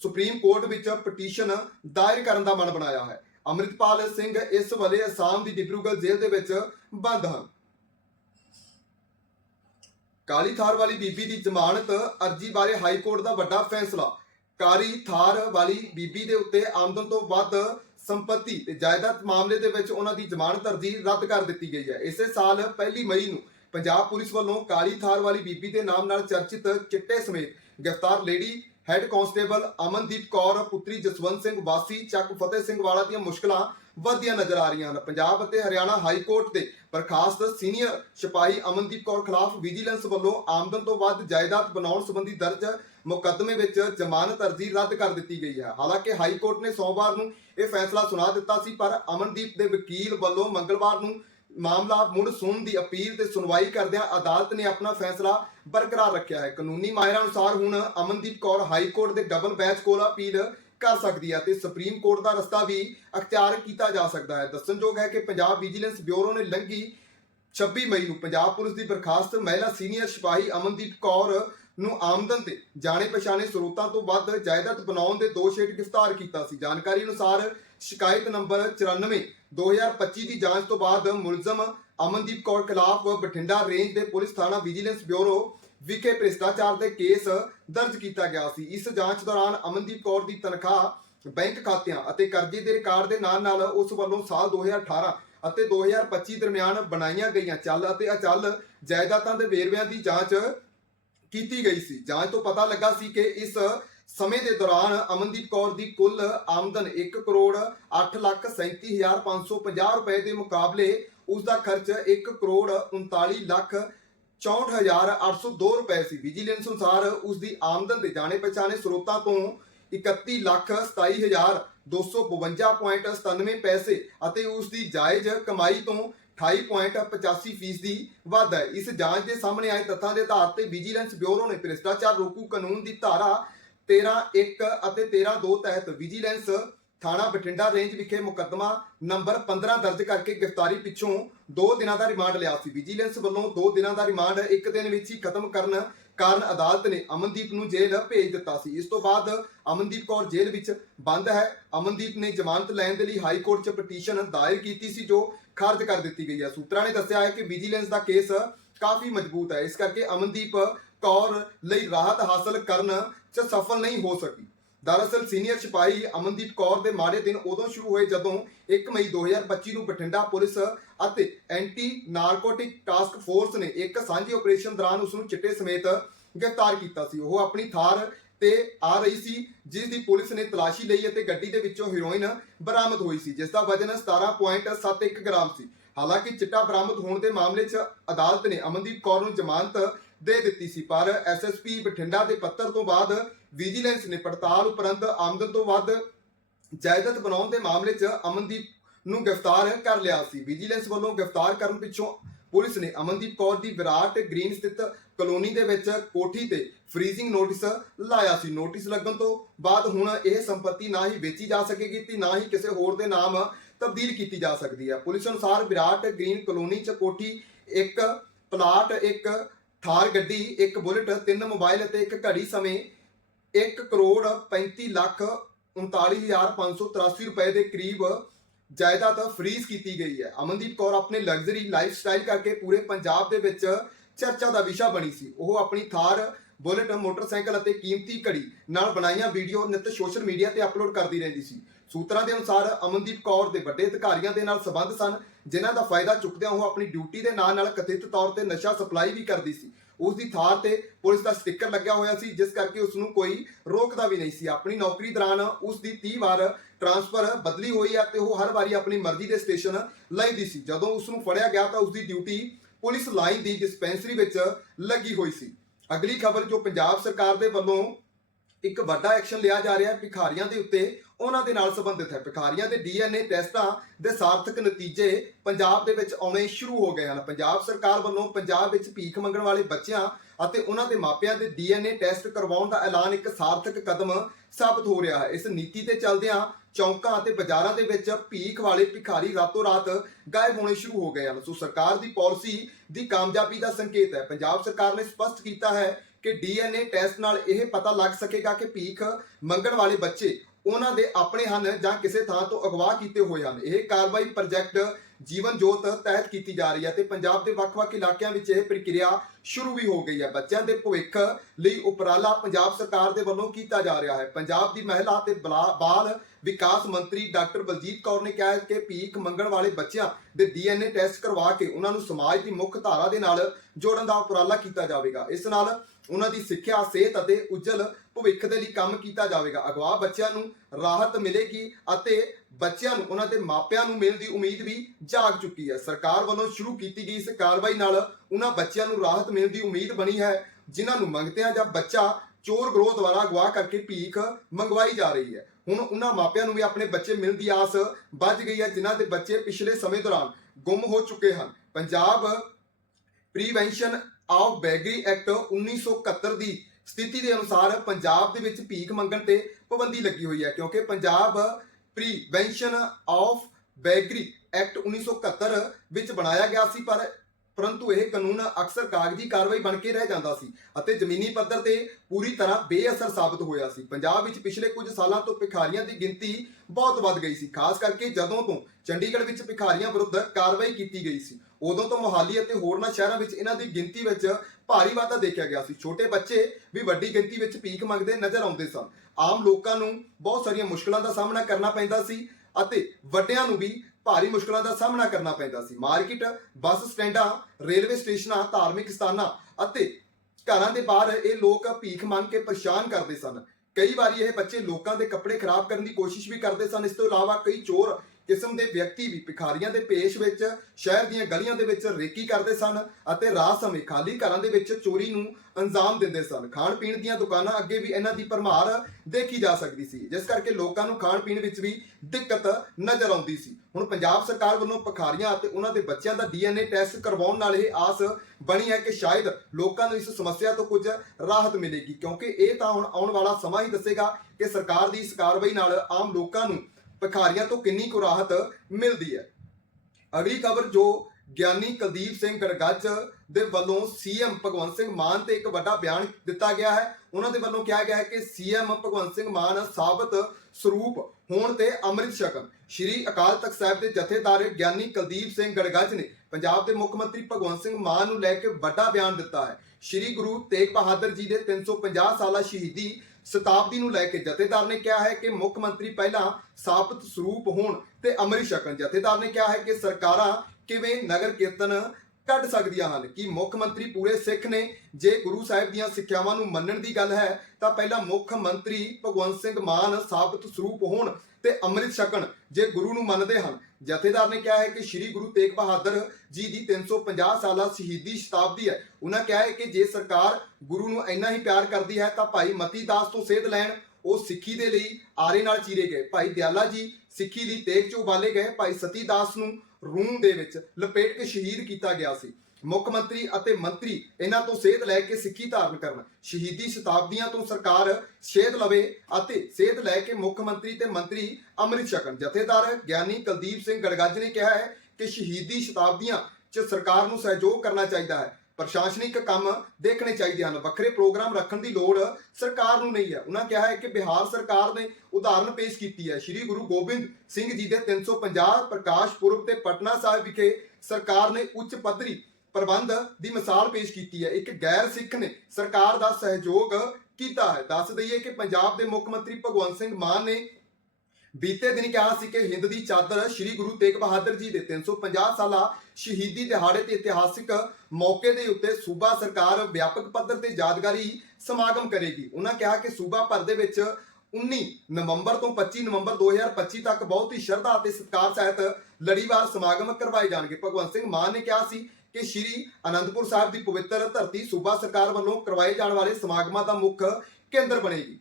ਸੁਪਰੀਮ ਕੋਰਟ ਵਿੱਚ ਪਟੀਸ਼ਨ ਦਾਇਰ ਕਰਨ ਦਾ ਮਨ ਬਣਾਇਆ ਹੈ। ਅੰਮ੍ਰਿਤਪਾਲ ਸਿੰਘ ਇਸ ਵੇਲੇ ਅਸਾਮ ਦੀ ਡਿਬਰੂਗੜ੍ਹ ਜੇਲ੍ਹ ਦੇ ਵਿੱਚ ਬੰਦ ਹਨ। ਕਾਲੀ ਥਾਰ ਵਾਲੀ ਬੀਬੀ ਦੀ ਜ਼ਮਾਨਤ ਅਰਜੀ ਬਾਰੇ ਹਾਈ ਕੋਰਟ ਦਾ ਵੱਡਾ ਫੈਸਲਾ ਕਾਲੀ ਥਾਰ ਵਾਲੀ ਬੀਬੀ ਦੇ ਉੱਤੇ ਆਮਦਨ ਤੋਂ ਵੱਧ ਸੰਪਤੀ ਤੇ ਜਾਇਦਾਦ ਮਾਮਲੇ ਦੇ ਵਿੱਚ ਉਹਨਾਂ ਦੀ ਜ਼ਮਾਨਤ ਅਰਜੀ ਰੱਦ ਕਰ ਦਿੱਤੀ ਗਈ ਹੈ। ਇਸੇ ਸਾਲ ਪਹਿਲੀ ਮਈ ਨੂੰ ਪੰਜਾਬ ਪੁਲਿਸ ਵੱਲੋਂ ਕਾਲੀ ਥਾਰ ਵਾਲੀ ਬੀਬੀ ਦੇ ਨਾਮ ਨਾਲ ਚਰਚਿਤ ਚਿੱਟੇ ਸਮੇਤ ਗ੍ਰਿਫਤਾਰ lady head constable Amandeep Kaur, ਪੁੱਤਰੀ ਜਸਵੰਤ ਸਿੰਘ ਵਾਸੀ, ਚੱਕ ਫਤਿਹ ਸਿੰਘ ਵਾਲਾ ਦੀਆਂ ਮੁਸ਼ਕਲਾਂ ਵੱਧਦੀਆਂ ਨਜ਼ਰ ਆ ਰਹੀਆਂ ਹਨ। ਪੰਜਾਬ ਅਤੇ ਹਰਿਆਣਾ ਹਾਈ ਕੋਰਟ ਦੇ ਬਰਖਾਸਤ ਸੀਨੀਅਰ ਸਿਪਾਹੀ ਅਮਨਦੀਪ ਕੌਰ ਖਿਲਾਫ ਵਿਜੀਲੈਂਸ ਵੱਲੋਂ ਆਮਦਨ ਤੋਂ ਵੱਧ ਜਾਇਦਾਦ ਬਣਾਉਣ ਸੰਬੰਧੀ ਦਰਜ ਮੁਕੱਦਮੇ ਵਿੱਚ ਜ਼ਮਾਨਤ ਅਰਜ਼ੀ ਰੱਦ ਕਰ ਦਿੱਤੀ ਗਈ ਹੈ। ਹਾਲਾਂਕਿ ਹਾਈ ਕੋਰਟ ਨੇ ਸੋਮਵਾਰ ਨੂੰ ਇਹ ਫੈਸਲਾ ਸੁਣਾ ਦਿੱਤਾ ਸੀ, ਪਰ ਅਮਨਦੀਪ ਦੇ ਵਕੀਲ ਵੱਲੋਂ ਮੰਗਲਵਾਰ ਨੂੰ ਮਾਮਲਾ ਮੁੜ ਸੁਣਨ ਦੀ ਅਪੀਲ ਤੇ ਸੁਣਵਾਈ ਕਰਦਿਆਂ ਅਦਾਲਤ ਨੇ ਆਪਣਾ ਫੈਸਲਾ ਬਰਕਰਾਰ ਰੱਖਿਆ ਹੈ। ਕਾਨੂੰਨੀ ਮਾਹਿਰਾਂ ਅਨੁਸਾਰ ਹੁਣ ਅਮਨਦੀਪ ਕੌਰ ਹਾਈ ਕੋਰਟ ਦੇ ਡਬਲ ਬੈਂਚ ਕੋਲ ਅਪੀਲ ਕਰ ਸਕਦੀ ਹੈ ਤੇ ਸੁਪਰੀਮ ਕੋਰਟ ਦਾ ਰਸਤਾ ਵੀ ਅਖਤਿਆਰ ਕੀਤਾ ਜਾ ਸਕਦਾ ਹੈ। ਦੱਸਣਯੋਗ ਹੈ ਕਿ ਪੰਜਾਬ ਵਿਜੀਲੈਂਸ ਬਿਊਰੋ ਨੇ ਲੰਘੀ 26 ਮਈ ਨੂੰ ਪੰਜਾਬ ਪੁਲਿਸ ਦੀ ਬਰਖਾਸਤ ਮਹਿਲਾ ਸੀਨੀਅਰ ਸਿਪਾਹੀ ਅਮਨਦੀਪ ਕੌਰ ਨੂੰ ਆਮਦਨ ਤੇ ਜਾਣੇ ਪਛਾਣੇ ਸਰੋਤਾਂ ਤੋਂ ਵੱਧ ਜਾਇਦਾਦ ਬਣਾਉਣ ਦੇ ਦੋਸ਼ ਹੇਠ ਗ੍ਰਿਫਤਾਰ ਕੀਤਾ ਸੀ। ਜਾਣਕਾਰੀ ਅਨੁਸਾਰ ਸ਼ਿਕਾਇਤ ਨੰਬਰ 94 2025 ਦੀ ਜਾਂਚ ਤੋਂ ਬਾਅਦ ਮੁਲਜ਼ਮ ਅਮਨਦੀਪ ਕੌਰ ਖਿਲਾਫ ਬਠਿੰਡਾ ਰੇਂਜ ਦੇ ਪੁਲਿਸ ਥਾਣਾ ਵਿਜੀਲੈਂਸ ਬਿਊਰੋ ਵਿਖੇ ਭ੍ਰਿਸ਼ਟਾਚਾਰ ਦੇ ਕੇਸ ਦਰਜ ਕੀਤਾ ਗਿਆ ਸੀ। ਇਸ ਜਾਂਚ ਦੌਰਾਨ ਅਮਨਦੀਪ ਕੌਰ ਦੀ ਤਨਖਾਹ, ਬੈਂਕ ਖਾਤਿਆਂ ਅਤੇ ਕਰਜ਼ੇ ਦੇ ਰਿਕਾਰਡ ਦੇ ਨਾਲ ਨਾਲ ਉਸ ਵੱਲੋਂ ਸਾਲ 2018 ਅਤੇ 2025 ਦਰਮਿਆਨ ਬਣਾਈਆਂ ਗਈਆਂ ਚੱਲ ਅਤੇ ਅਚੱਲ ਜਾਇਦਾਦਾਂ ਦੇ ਵੇਰਵਿਆਂ ਦੀ ਜਾਂਚ ਕੀਤੀ ਗਈ ਸੀ। ਜਾਂਚ ਤੋਂ ਪਤਾ ਲੱਗਾ ਸੀ ਕਿ ਇਸ ਸਮੇਂ ਦੇ ਦੌਰਾਨ ਅਮਨਦੀਪ ਕੌਰ ਦੀ ਕੁੱਲ ਆਮਦਨ 1 ਕਰੋੜ 8 ਲੱਖ 37550 ਰੁਪਏ ਦੇ ਮੁਕਾਬਲੇ ਉਸ ਦਾ ਖਰਚ 1 ਕਰੋੜ 39 ਲੱਖ 64802 ਰੁਪਏ ਸੀ। ਵਿਜੀਲੈਂਸ ਅਨੁਸਾਰ ਉਸ ਦੀ ਆਮਦਨ ਦੇ ਜਾਣੇ ਪਛਾਣੇ ਸਰੋਤਾਂ ਤੋਂ 31 ਲੱਖ 27252.97 ਪੈਸੇ ਅਤੇ ਉਸ ਦੀ ਜਾਇਜ਼ ਕਮਾਈ ਤੋਂ 28.85 ਫੀਸਦੀ ਵੱਧ ਹੈ। ਇਸ ਜਾਂਚ ਦੇ ਸਾਹਮਣੇ ਆਏ ਤੱਥਾਂ ਦੇ ਆਧਾਰ ਤੇ ਵਿਜੀਲੈਂਸ ਬਿਊਰੋ ਨੇ ਭ੍ਰਿਸ਼ਟਾਚਾਰ ਰੋਕੂ ਕਾਨੂੰਨ ਦੀ ਧਾਰਾ 13.1 ਅਤੇ 13.2 ਤਹਿਤ ਵਿਜੀਲੈਂਸ ਥਾਣਾ ਬਠਿੰਡਾ ਰੇਂਜ ਵਿਖੇ ਮੁਕੱਦਮਾ ਨੰਬਰ 15 ਦਰਜ ਕਰਕੇ ਗ੍ਰਿਫਤਾਰੀ ਪਿੱਛੋਂ 2 ਦਿਨਾਂ ਦਾ ਰਿਮਾਂਡ ਲਿਆ ਸੀ। ਵਿਜੀਲੈਂਸ ਵੱਲੋਂ 2 ਦਿਨਾਂ ਦਾ ਰਿਮਾਂਡ ਇੱਕ ਦਿਨ ਵਿੱਚ ਹੀ ਖਤਮ ਕਰਨ ਕਾਰਨ ਅਦਾਲਤ ਨੇ ਅਮਨਦੀਪ ਨੂੰ ਜੇਲ੍ਹ ਭੇਜ ਦਿੱਤਾ ਸੀ। ਇਸ ਤੋਂ ਬਾਅਦ ਅਮਨਦੀਪ ਕੌਰ ਜੇਲ੍ਹ ਵਿੱਚ ਬੰਦ ਹੈ। ਅਮਨਦੀਪ ਨੇ ਜ਼ਮਾਨਤ ਲੈਣ ਦੇ ਲਈ ਹਾਈ ਕੋਰਟ 'ਚ ਪਟੀਸ਼ਨ ਦਾਇਰ ਕੀਤੀ ਸੀ, ਜੋ ਖਾਰਜ ਕਰ ਦਿੱਤੀ ਗਈ ਹੈ। ਸੂਤਰਾਂ ਨੇ ਦੱਸਿਆ ਹੈ ਕਿ ਵਿਜੀਲੈਂਸ ਦਾ ਕੇਸ ਕਾਫੀ ਮਜ਼ਬੂਤ ਹੈ। ਇਸ ਕਰਕੇ ਅਮਨਦੀਪ ਕੌਰ ਲਈ ਰਾਹਤ ਹਾਸਲ ਕਰਨ 'ਚ ਸਫਲ ਨਹੀਂ ਹੋ ਸਕੀ। ਦਰਅਸਲ ਸੀਨੀਅਰ ਸਿਪਾਹੀ ਅਮਨਦੀਪ ਕੌਰ ਦੇ ਮਾੜੇ ਦਿਨ ਉਦੋਂ ਸ਼ੁਰੂ ਹੋਏ ਜਦੋਂ 1 ਮਈ 2025 ਨੂੰ ਬਠਿੰਡਾ ਪੁਲਿਸ ਅਤੇ ਐਂਟੀ ਨਾਰਕੋਟਿਕ ਟਾਸਕ ਫੋਰਸ ਨੇ ਇੱਕ ਸਾਂਝੇ ਆਪਰੇਸ਼ਨ ਦੌਰਾਨ ਉਸ ਨੂੰ ਚਿੱਟੇ ਸਮੇਤ ਗ੍ਰਿਫਤਾਰ ਕੀਤਾ ਸੀ। ਉਹ ਆਪਣੀ ਥਾਰ ਤੇ ਆ ਰਹੀ ਸੀ, ਜਿਸ ਦੀ ਪੁਲਿਸ ਨੇ ਤਲਾਸ਼ੀ ਲਈ ਅਤੇ ਗੱਡੀ ਦੇ ਵਿੱਚੋਂ ਹੈਰੋਇਨ ਬਰਾਮਦ ਹੋਈ ਸੀ ਜਿਸ ਦਾ ਵਜ਼ਨ 17.71 ਗ੍ਰਾਮ ਸੀ। ਹਾਲਾਂਕਿ ਚਿੱਟਾ ਬਰਾਮਦ ਹੋਣ ਦੇ ਮਾਮਲੇ 'ਚ ਅਦਾਲਤ ਨੇ ਅਮਨਦੀਪ ਕੌਰ ਨੂੰ ਜ਼ਮਾਨਤ ਦੇ ਦਿੱਤੀ ਸੀ, ਪਰ ਐਸਐਸਪੀ ਬਠਿੰਡਾ ਦੇ ਪੱਤਰ ਤੋਂ ਬਾਅਦ ਵਿਜੀਲੈਂਸ ਨੇ ਪੜਤਾਲ ਉਪਰੰਤ ਆਮਦਨ ਤੋਂ ਵੱਧ ਜਾਇਦਾਦ ਬਣਾਉਣ ਦੇ ਮਾਮਲੇ 'ਚ ਅਮਨਦੀਪ ਨੂੰ ਗ੍ਰਿਫਤਾਰ ਕਰ ਲਿਆ ਸੀ। ਵਿਜੀਲੈਂਸ ਵੱਲੋਂ ਗ੍ਰਿਫਤਾਰ ਕਰਨ ਪਿੱਛੋਂ ਪੁਲਿਸ ਨੇ ਅਮਨਦੀਪ ਕੌਰ ਦੀ ਵਿਰਾਟ ਗ੍ਰੀਨ ਸਥਿਤ ਕਲੋਨੀ ਦੇ ਵਿੱਚ ਕੋਠੀ ਤੇ ਫ੍ਰੀਜ਼ਿੰਗ ਨੋਟਿਸ ਲਾਇਆ ਸੀ। ਨੋਟਿਸ ਲੱਗਣ ਤੋਂ ਬਾਅਦ ਹੁਣ ਇਹ ਸੰਪਤੀ ਨਾ ਹੀ ਵੇਚੀ ਜਾ ਸਕੇਗੀ ਤੇ ਨਾ ਹੀ ਕਿਸੇ ਹੋਰ ਦੇ ਨਾਮ ਤਬਦੀਲ ਕੀਤੀ ਜਾ ਸਕਦੀ ਹੈ। ਪੁਲਿਸ ਅਨੁਸਾਰ ਵਿਰਾਟ ਗ੍ਰੀਨ ਕਲੋਨੀ 'ਚ ਕੋਠੀ, ਇੱਕ ਪਲਾਟ, ਇੱਕ ਥਾਰ ਗੱਡੀ, ਇੱਕ ਬੁਲਟ, ਤਿੰਨ ਮੋਬਾਈਲ ਅਤੇ ਇੱਕ ਘੜੀ ਸਮੇਂ 1 ਕਰੋੜ 35 ਲੱਖ 39583 ਰੁਪਏ ਦੇ ਕਰੀਬ ਜਾਇਦਾਦ ਫ੍ਰੀਜ਼ ਕੀਤੀ ਗਈ ਹੈ। ਅਮਨਦੀਪ ਕੌਰ ਆਪਣੇ ਲਗਜ਼ਰੀ ਲਾਈਫ ਸਟਾਈਲ ਕਰਕੇ ਪੂਰੇ ਪੰਜਾਬ ਦੇ ਵਿੱਚ ਚਰਚਾ ਦਾ ਵਿਸ਼ਾ ਬਣੀ ਸੀ। ਉਹ ਆਪਣੀ ਥਾਰ, ਬੁਲਟ, ਮੋਟਰਸਾਈਕਲ ਅਤੇ ਕੀਮਤੀ ਘੜੀ ਨਾਲ ਬਣਾਈਆਂ ਵੀਡੀਓ ਨਿਤ ਸੋਸ਼ਲ ਮੀਡੀਆ ਤੇ ਅਪਲੋਡ ਕਰਦੀ ਰਹਿੰਦੀ ਸੀ। ਸੂਤਰਾਂ ਦੇ ਅਨੁਸਾਰ ਅਮਨਦੀਪ ਕੌਰ ਦੇ ਵੱਡੇ ਅਧਿਕਾਰੀਆਂ ਦੇ ਨਾਲ ਸੰਬੰਧ ਸਨ, ਜਿਨ੍ਹਾਂ ਦਾ ਫਾਇਦਾ ਚੁੱਕਦਿਆਂ ਉਹ ਆਪਣੀ ਡਿਊਟੀ ਦੇ ਨਾਲ ਨਾਲ ਕਥਿਤ ਤੌਰ ਤੇ ਨਸ਼ਾ ਸਪਲਾਈ ਵੀ ਕਰਦੀ ਸੀ। ਉਸ ਦੀ ਥਾਰ ਤੇ ਪੁਲਿਸ ਦਾ ਸਟicker ਲੱਗਿਆ ਹੋਇਆ ਸੀ, ਜਿਸ ਕਰਕੇ ਉਸ ਨੂੰ ਕੋਈ ਰੋਕਦਾ ਵੀ ਨਹੀਂ ਸੀ। ਆਪਣੀ ਨੌਕਰੀ ਦੌਰਾਨ ਉਸ ਦੀ 30 ਵਾਰ ਟਰਾਂਸਫਰ ਬਦਲੀ ਹੋਈ ਹੈ ਤੇ ਉਹ ਹਰ ਵਾਰੀ ਆਪਣੀ ਮਰਜ਼ੀ ਦੇ ਸਟੇਸ਼ਨ ਲੈਂਦੀ ਸੀ। ਜਦੋਂ ਉਸ ਨੂੰ ਫੜਿਆ ਗਿਆ ਤਾਂ ਉਸ ਦੀ ਡਿਊਟੀ ਪੁਲਿਸ ਲਾਈਨ ਦੀ ਡਿਸਪੈਂਸਰੀ ਵਿੱਚ ਲੱਗੀ ਹੋਈ ਸੀ। ਅਗਲੀ ਖਬਰ ਜੋ ਪੰਜਾਬ ਸਰਕਾਰ ਦੇ ਵੱਲੋਂ ਇੱਕ ਵੱਡਾ ਐਕਸ਼ਨ ਲਿਆ ਜਾ ਰਿਹਾ ਹੈ, ਭਿਖਾਰੀਆਂ ਦੇ ਉੱਤੇ ਉਹਨਾਂ ਦੇ ਨਾਲ ਸੰਬੰਧਿਤ ਹੈ। ਭਿਖਾਰੀਆਂ ਦੇ ਡੀਐਨਏ ਟੈਸਟਾਂ ਦੇ ਸਾਰਥਕ ਨਤੀਜੇ ਪੰਜਾਬ ਦੇ ਵਿੱਚ ਆਉਣੇ ਸ਼ੁਰੂ ਹੋ ਗਏ ਹਨ। ਪੰਜਾਬ ਸਰਕਾਰ ਵੱਲੋਂ ਪੰਜਾਬ ਵਿੱਚ ਭੀਖ ਮੰਗਣ ਵਾਲੇ ਬੱਚਿਆਂ ਅਤੇ ਉਹਨਾਂ ਦੇ ਮਾਪਿਆਂ ਦੇ ਡੀਐਨਏ ਟੈਸਟ ਕਰਵਾਉਣ ਦਾ ਐਲਾਨ ਇੱਕ ਸਾਰਥਕ ਕਦਮ ਸਾਬਤ ਹੋ ਰਿਹਾ ਹੈ। ਇਸ ਨੀਤੀ ਤੇ ਚੱਲਦਿਆਂ ਚੌਂਕਾਂ ਅਤੇ ਬਾਜ਼ਾਰਾਂ ਦੇ ਵਿੱਚ ਭੀਖ ਵਾਲੇ ਭਿਖਾਰੀ ਰਾਤੋਂ ਰਾਤ ਗਾਇਬ ਹੋਣੇ ਸ਼ੁਰੂ ਹੋ ਗਏ ਹਨ। ਸੋ ਸਰਕਾਰ ਦੀ ਪਾਲਿਸੀ ਦੀ ਕਾਮਯਾਬੀ ਦਾ ਸੰਕੇਤ ਹੈ। ਪੰਜਾਬ ਸਰਕਾਰ ਨੇ ਸਪਸ਼ਟ ਕੀਤਾ ਹੈ ਕਿ ਡੀਐਨਏ ਟੈਸਟ ਨਾਲ ਇਹ ਪਤਾ ਲੱਗ ਸਕੇਗਾ ਕਿ ਭੀਖ ਮੰਗਣ ਵਾਲੇ ਬੱਚੇ ਉਹਨਾਂ ਦੇ ਆਪਣੇ ਹਨ ਜਾਂ ਕਿਸੇ ਥਾਂ ਤੋਂ ਅਗਵਾ ਕੀਤੇ ਹੋਏ ਹਨ। ਇਹ ਕਾਰਵਾਈ ਪ੍ਰੋਜੈਕਟ ਜੀਵਨ ਜੋਤ ਤਹਿਤ ਕੀਤੀ ਜਾ ਰਹੀ ਹੈ ਤੇ ਪੰਜਾਬ ਦੇ ਵੱਖ-ਵੱਖ ਇਲਾਕਿਆਂ ਵਿੱਚ ਇਹ ਪ੍ਰਕਿਰਿਆ ਸ਼ੁਰੂ ਵੀ ਹੋ ਗਈ ਹੈ। ਬੱਚਿਆਂ ਦੇ ਭਵਿੱਖ ਲਈ ਉਪਰਾਲਾ ਪੰਜਾਬ ਸਰਕਾਰ ਦੇ ਵੱਲੋਂ ਕੀਤਾ ਜਾ ਰਿਹਾ ਹੈ। ਪੰਜਾਬ ਦੀ ਮਹਿਲਾ ਤੇ ਬਲਾ- ਬਾਲ ਵਿਕਾਸ ਮੰਤਰੀ ਡਾਕਟਰ ਬਲਜੀਤ ਕੌਰ ਨੇ ਕਿਹਾ ਕਿ ਭੀਖ ਮੰਗਣ ਵਾਲੇ ਬੱਚਿਆਂ ਦੇ ਡੀਐਨਏ ਟੈਸਟ ਕਰਵਾ ਕੇ ਉਹਨਾਂ ਨੂੰ ਸਮਾਜ ਦੀ ਮੁੱਖ ਧਾਰਾ ਦੇ ਨਾਲ ਜੋੜਨ ਦਾ ਉਪਰਾਲਾ ਕੀਤਾ ਜਾਵੇਗਾ। ਇਸ ਨਾਲ ਉਹਨਾਂ ਦੀ ਸਿੱਖਿਆ, ਸਿਹਤ ਅਤੇ ਉਜਲ ਭਵਿੱਖ ਦੇ ਲਈ ਕੰਮ ਕੀਤਾ ਜਾਵੇਗਾ। ਅਗਵਾ ਬੱਚਿਆਂ ਨੂੰ ਰਾਹਤ ਮਿਲੇਗੀ ਅਤੇ ਬੱਚਿਆਂ ਨੂੰ, ਉਹਨਾਂ ਦੇ ਮਾਪਿਆਂ ਨੂੰ ਮਿਲਣ ਦੀ ਉਮੀਦ ਵੀ ਜਾਗ ਚੁੱਕੀ ਹੈ। ਸਰਕਾਰ ਵੱਲੋਂ ਸ਼ੁਰੂ ਕੀਤੀ ਗਈ ਇਸ ਕਾਰਵਾਈ ਨਾਲ ਉਹਨਾਂ ਬੱਚਿਆਂ ਨੂੰ ਰਾਹਤ ਮਿਲਣ ਦੀ ਉਮੀਦ ਬਣੀ ਹੈ, ਜਿਨ੍ਹਾਂ ਨੂੰ ਮੰਗਤਿਆਂ ਜਾਂ ਬੱਚਾ ਚੋਰ ਗਰੋਹ ਦੁਆਰਾ ਅਗਵਾ ਕਰਕੇ ਭੀਖ ਮੰਗਵਾਈ ਜਾ ਰਹੀ ਹੈ। ਹੁਣ ਉਹਨਾਂ ਮਾਪਿਆਂ ਨੂੰ ਵੀ ਆਪਣੇ ਬੱਚੇ ਮਿਲਣ ਦੀ ਆਸ ਵੱਜ ਗਈ ਹੈ, ਜਿਨ੍ਹਾਂ ਦੇ ਬੱਚੇ ਪਿਛਲੇ ਸਮੇਂ ਦੌਰਾਨ ਗੁੰਮ ਹੋ ਚੁੱਕੇ ਹਨ। Punjab prevention of beggary act 1971 ਦੀ ਸਥਿਤੀ ਦੇ ਅਨੁਸਾਰ ਪੰਜਾਬ ਦੇ ਵਿੱਚ ਭੀਖ ਮੰਗਣ ਤੇ ਪਾਬੰਦੀ ਲੱਗੀ ਹੋਈ ਹੈ, ਕਿਉਂਕਿ Punjab prevention of beggary act 1971 ਵਿੱਚ ਬਣਾਇਆ ਗਿਆ ਸੀ, ਪਰ ਪਰੰਤੂ ਇਹ ਕਾਨੂੰਨ ਅਕਸਰ ਕਾਗਜ਼ੀ ਕਾਰਵਾਈ ਬਣ ਕੇ ਰਹਿ ਜਾਂਦਾ ਸੀ ਅਤੇ ਜ਼ਮੀਨੀ ਪੱਧਰ ਤੇ ਪੂਰੀ ਤਰ੍ਹਾਂ ਬੇਅਸਰ ਸਾਬਤ ਹੋਇਆ ਸੀ। ਪੰਜਾਬ ਵਿੱਚ ਪਿਛਲੇ ਕੁਝ ਸਾਲਾਂ ਤੋਂ ਭਿਖਾਰੀਆਂ ਦੀ ਗਿਣਤੀ ਬਹੁਤ ਵੱਧ ਗਈ ਸੀ, ਖਾਸ ਕਰਕੇ ਜਦੋਂ ਤੋਂ ਚੰਡੀਗੜ੍ਹ ਵਿੱਚ ਭਿਖਾਰੀਆਂ ਵਿਰੁੱਧ ਕਾਰਵਾਈ ਕੀਤੀ ਗਈ ਸੀ, ਉਦੋਂ ਤੋਂ ਮੋਹਾਲੀ ਅਤੇ ਹੋਰਨਾਂ ਸ਼ਹਿਰਾਂ ਵਿੱਚ ਇਹਨਾਂ ਦੀ ਗਿਣਤੀ ਵਿੱਚ ਭਾਰੀ ਵਾਧਾ ਦੇਖਿਆ ਗਿਆ ਸੀ। ਛੋਟੇ ਬੱਚੇ ਵੀ ਵੱਡੀ ਗਿਣਤੀ ਵਿੱਚ ਭੀਖ ਮੰਗਦੇ ਨਜ਼ਰ ਆਉਂਦੇ ਸਨ। ਆਮ ਲੋਕਾਂ ਨੂੰ ਬਹੁਤ ਸਾਰੀਆਂ ਮੁਸ਼ਕਲਾਂ ਦਾ ਸਾਹਮਣਾ ਕਰਨਾ ਪੈਂਦਾ ਸੀ ਅਤੇ ਵੱਡਿਆਂ ਨੂੰ ਵੀ ਭਾਰੀ ਮੁਸ਼ਕਲਾਂ ਦਾ ਸਾਹਮਣਾ ਕਰਨਾ ਪੈਂਦਾ ਸੀ। ਮਾਰਕੀਟ, ਬੱਸ ਸਟੈਂਡਾਂ, ਰੇਲਵੇ ਸਟੇਸ਼ਨਾਂ, ਧਾਰਮਿਕ ਸਥਾਨਾਂ ਅਤੇ ਘਰਾਂ ਦੇ ਬਾਹਰ ਇਹ ਲੋਕ ਭੀਖ ਮੰਗ ਕੇ ਪਰੇਸ਼ਾਨ ਕਰਦੇ ਸਨ। ਕਈ ਵਾਰੀ ਇਹ ਬੱਚੇ ਲੋਕਾਂ ਦੇ ਕੱਪੜੇ ਖਰਾਬ ਕਰਨ ਦੀ ਕੋਸ਼ਿਸ਼ ਵੀ ਕਰਦੇ ਸਨ। ਇਸ ਤੋਂ ਇਲਾਵਾ ਕਈ ਚੋਰ ਕਿਸਮ ਦੇ ਵਿਅਕਤੀ ਵੀ ਭਿਖਾਰੀਆਂ ਦੇ ਪੇਸ਼ ਵਿੱਚ, ਸ਼ਹਿਰ ਦੀਆਂ ਗਲੀਆਂ ਦੇ ਵਿੱਚ ਰੇਕੀ ਕਰਦੇ ਸਨ ਅਤੇ ਰਾਤ ਸਮੇਂ ਖਾਲੀ ਘਰਾਂ ਦੇ ਵਿੱਚ ਚੋਰੀ ਨੂੰ ਅੰਜਾਮ ਦਿੰਦੇ ਸਨ। ਖਾਣ ਪੀਣ ਦੀਆਂ ਦੁਕਾਨਾਂ ਅੱਗੇ ਵੀ ਇਹਨਾਂ ਦੀ ਭਰਮਾਰ ਦੇਖੀ ਜਾ ਸਕਦੀ ਸੀ, ਜਿਸ ਕਰਕੇ ਲੋਕਾਂ ਨੂੰ ਖਾਣ ਪੀਣ ਵਿੱਚ ਵੀ ਦਿੱਕਤ ਨਜ਼ਰ ਆਉਂਦੀ ਸੀ। ਹੁਣ ਪੰਜਾਬ ਸਰਕਾਰ ਵੱਲੋਂ ਭਿਖਾਰੀਆਂ ਅਤੇ ਉਹਨਾਂ ਦੇ ਬੱਚਿਆਂ ਦਾ ਡੀਐਨਏ ਟੈਸਟ ਕਰਵਾਉਣ ਨਾਲ ਇਹ ਆਸ ਬਣੀ ਹੈ ਕਿ ਸ਼ਾਇਦ ਲੋਕਾਂ ਨੂੰ ਇਸ ਸਮੱਸਿਆ ਤੋਂ ਕੁਝ ਰਾਹਤ ਮਿਲੇਗੀ, ਕਿਉਂਕਿ ਇਹ ਤਾਂ ਹੁਣ ਆਉਣ ਵਾਲਾ ਸਮਾਂ ਹੀ ਦੱਸੇਗਾ ਕਿ ਸਰਕਾਰ ਦੀ ਇਸ ਕਾਰਵਾਈ ਨਾਲ ਆਮ ਲੋਕਾਂ ਨੂੰ ਭਿਖਾਰੀਆਂ ਤੋਂ ਕਿੰਨੀ ਕੁ ਰਾਹਤ ਮਿਲਦੀ ਹੈ? ਅਗਲੀ ਖਬਰ ਜੋ ਗਿਆਨੀ ਕੁਲਦੀਪ ਸਿੰਘ ਗੜਗੱਜ ਦੇ ਵੱਲੋਂ ਸੀਐਮ ਭਗਵੰਤ ਸਿੰਘ ਮਾਨ ਤੇ ਇੱਕ ਵੱਡਾ ਬਿਆਨ ਦਿੱਤਾ ਗਿਆ ਹੈ। ਉਹਨਾਂ ਦੇ ਵੱਲੋਂ ਕਿਹਾ ਗਿਆ ਹੈ ਕਿ ਸੀਐਮ ਭਗਵੰਤ ਸਿੰਘ ਮਾਨ ਸਾਬਤ ਸਰੂਪ ਹੋਣ ਤੇ ਅੰਮ੍ਰਿਤ ਸ਼ਕਮ ਸ਼੍ਰੀ ਅਕਾਲ ਤਖਤ ਸਾਹਿਬ ਦੇ ਜਥੇਦਾਰ ਗਿਆਨੀ ਕੁਲਦੀਪ ਸਿੰਘ ਗੜਗੱਜ ਨੇ ਪੰਜਾਬ ਦੇ ਮੁੱਖ ਮੰਤਰੀ ਭਗਵੰਤ ਸਿੰਘ ਮਾਨ ਨੂੰ ਲੈ ਕੇ ਵੱਡਾ ਬਿਆਨ ਦਿੱਤਾ ਹੈ। ਸ਼੍ਰੀ ਗੁਰੂ ਤੇਗ ਬਹਾਦਰ ਜੀ ਦੇ 350 ਸਾਲਾ ਸ਼ਹੀਦੀ ਸ਼ਤਾਬਦੀ ਨੂੰ ਲੈ ਕੇ ਜਥੇਦਾਰ ਨੇ ਕਿਹਾ ਹੈ ਕਿ ਮੁੱਖ ਮੰਤਰੀ ਪਹਿਲਾਂ ਸਾਬਤ ਸਰੂਪ ਹੋਣ ਤੇ ਅੰਮ੍ਰਿਤ ਛਕਣ। ਜਥੇਦਾਰ ਨੇ ਕਿਹਾ ਹੈ ਕਿ ਸਰਕਾਰਾਂ ਕਿਵੇਂ ਨਗਰ ਕੀਰਤਨ ਕੱਢ ਸਕਦੀਆਂ ਹਨ? ਕਿ ਮੁੱਖ ਮੰਤਰੀ ਪੂਰੇ ਸਿੱਖ ਨੇ? ਜੇ ਗੁਰੂ ਸਾਹਿਬ ਦੀਆਂ ਸਿੱਖਿਆਵਾਂ ਨੂੰ ਮੰਨਣ ਦੀ ਗੱਲ ਹੈ, ਤਾਂ ਪਹਿਲਾਂ ਮੁੱਖ ਮੰਤਰੀ ਭਗਵੰਤ ਸਿੰਘ ਮਾਨ ਸਾਬਤ ਸਰੂਪ ਹੋਣ ਤੇ ਅੰਮ੍ਰਿਤ ਛਕਣ ਜੇ ਗੁਰੂ ਨੂੰ ਮੰਨਦੇ ਹਨ। ਜਥੇਦਾਰ ਨੇ ਕਿਹਾ ਹੈ ਕਿ ਸ੍ਰੀ ਗੁਰੂ ਤੇਗ ਬਹਾਦਰ ਜੀ ਦੀ 350 ਸਾਲਾ ਸ਼ਹੀਦੀ ਸ਼ਤਾਬਦੀ ਹੈ। ਉਹਨਾਂ ਕਿਹਾ ਹੈ ਕਿ ਜੇ ਸਰਕਾਰ ਗੁਰੂ ਨੂੰ ਇੰਨਾ ਹੀ ਪਿਆਰ ਕਰਦੀ ਹੈ, ਤਾਂ ਭਾਈ ਮਤੀ ਦਾਸ ਤੋਂ ਸੇਧ ਲੈਣ, ਉਹ ਸਿੱਖੀ ਦੇ ਲਈ ਆਰੇ ਨਾਲ ਚੀਰੇ ਗਏ। ਭਾਈ ਦਿਆਲਾ ਜੀ ਸਿੱਖੀ ਦੀ ਤੇਗ ਚ ਉਬਾਲੇ ਗਏ। ਭਾਈ ਸਤੀ ਦਾਸ ਨੂੰ ਰੂਮ ਦੇ ਵਿੱਚ ਲਪੇਟ ਕੇ ਸ਼ਹੀਦ ਕੀਤਾ ਗਿਆ ਸੀ। ਮੁੱਖ ਮੰਤਰੀ ਅਤੇ ਮੰਤਰੀ ਇਹਨਾਂ ਤੋਂ ਸੇਧ ਲੈ ਕੇ ਸਿੱਖੀ ਧਾਰਨ ਕਰਨ। ਸ਼ਹੀਦੀ ਸ਼ਤਾਬਦੀਆਂ ਤੋਂ ਸਰਕਾਰ ਸੇਧ ਲਵੇ ਅਤੇ ਸੇਧ ਲੈ ਕੇ ਮੁੱਖ ਮੰਤਰੀ ਤੇ ਮੰਤਰੀ ਅੰਮ੍ਰਿਤ ਛਕਣ। ਜਥੇਦਾਰ ਗਿਆਨੀ ਕੁਲਦੀਪ ਸਿੰਘ ਗੜਗੱਜ ਨੇ ਕਿਹਾ ਹੈ ਕਿ ਸ਼ਹੀਦੀ ਸ਼ਤਾਬਦੀਆਂ 'ਚ ਸਰਕਾਰ ਨੂੰ ਸਹਿਯੋਗ ਕਰਨਾ ਚਾਹੀਦਾ ਹੈ। ਪ੍ਰਸ਼ਾਸਨਿਕ ਕੰਮ ਦੇਖਣੇ ਚਾਹੀਦੇ ਹਨ। ਵੱਖਰੇ ਪ੍ਰੋਗਰਾਮ ਰੱਖਣ ਦੀ ਲੋੜ ਸਰਕਾਰ ਨੂੰ ਨਹੀਂ ਹੈ। ਉਹਨਾਂ ਕਿਹਾ ਹੈ ਕਿ ਬਿਹਾਰ ਸਰਕਾਰ ਨੇ ਉਦਾਹਰਨ ਪੇਸ਼ ਕੀਤੀ ਹੈ। ਸ੍ਰੀ ਗੁਰੂ ਗੋਬਿੰਦ ਸਿੰਘ ਜੀ ਦੇ 350 ਪ੍ਰਕਾਸ਼ ਪੁਰਬ ਤੇ ਪਟਨਾ ਸਾਹਿਬ ਵਿਖੇ ਸਰਕਾਰ ਨੇ ਉੱਚ ਪੱਧਰੀ ਪ੍ਰਬੰਧ ਦੀ ਮਿਸਾਲ ਪੇਸ਼ ਕੀਤੀ ਹੈ। ਇੱਕ ਗੈਰ ਸਿੱਖ ਨੇ ਸਰਕਾਰ ਦਾ ਸਹਿਯੋਗ ਕੀਤਾ ਹੈ। ਦੱਸ ਦਈਏ ਕਿ ਪੰਜਾਬ ਦੇ ਮੁੱਖ ਮੰਤਰੀ ਭਗਵੰਤ ਸਿੰਘ ਮਾਨ ਨੇ ਬੀਤੇ ਦਿਨ ਕਿਹਾ ਸੀ ਕਿ ਹਿੰਦ ਦੀ ਚਾਦਰ ਸ੍ਰੀ ਗੁਰੂ ਤੇਗ ਬਹਾਦਰ ਜੀ ਦੇ 350 ਸਾਲਾ ਸ਼ਹੀਦੀ ਦਿਹਾੜੇ ਤੇ ਇਤਿਹਾਸਿਕ ਮੌਕੇ ਦੇ ਉੱਤੇ ਸੂਬਾ ਸਰਕਾਰ ਵਿਆਪਕ ਪੱਧਰ ਤੇ ਯਾਦਗਾਰੀ ਸਮਾਗਮ ਕਰੇਗੀ। ਉਹਨਾਂ ਕਿਹਾ ਕਿ ਸੂਬਾ ਭਰ ਦੇ ਵਿੱਚ 19 ਨਵੰਬਰ ਤੋਂ 25 ਨਵੰਬਰ 2025 ਤੱਕ ਬਹੁਤ ਹੀ ਸ਼ਰਧਾ ਅਤੇ ਸਤਿਕਾਰ ਸਹਿਤ ਲੜੀਵਾਰ ਸਮਾਗਮ ਕਰਵਾਏ ਜਾਣਗੇ। ਭਗਵੰਤ ਸਿੰਘ ਮਾਨ ਨੇ ਕਿਹਾ ਸੀ ਕਿ ਸ਼੍ਰੀ ਅਨੰਦਪੁਰ ਸਾਹਿਬ ਦੀ ਪਵਿੱਤਰ ਧਰਤੀ ਸੂਬਾ ਸਰਕਾਰ ਵੱਲੋਂ ਕਰਵਾਏ ਜਾਣ ਵਾਲੇ ਸਮਾਗਮਾਂ ਦਾ ਮੁੱਖ ਕੇਂਦਰ ਬਣੇਗੀ।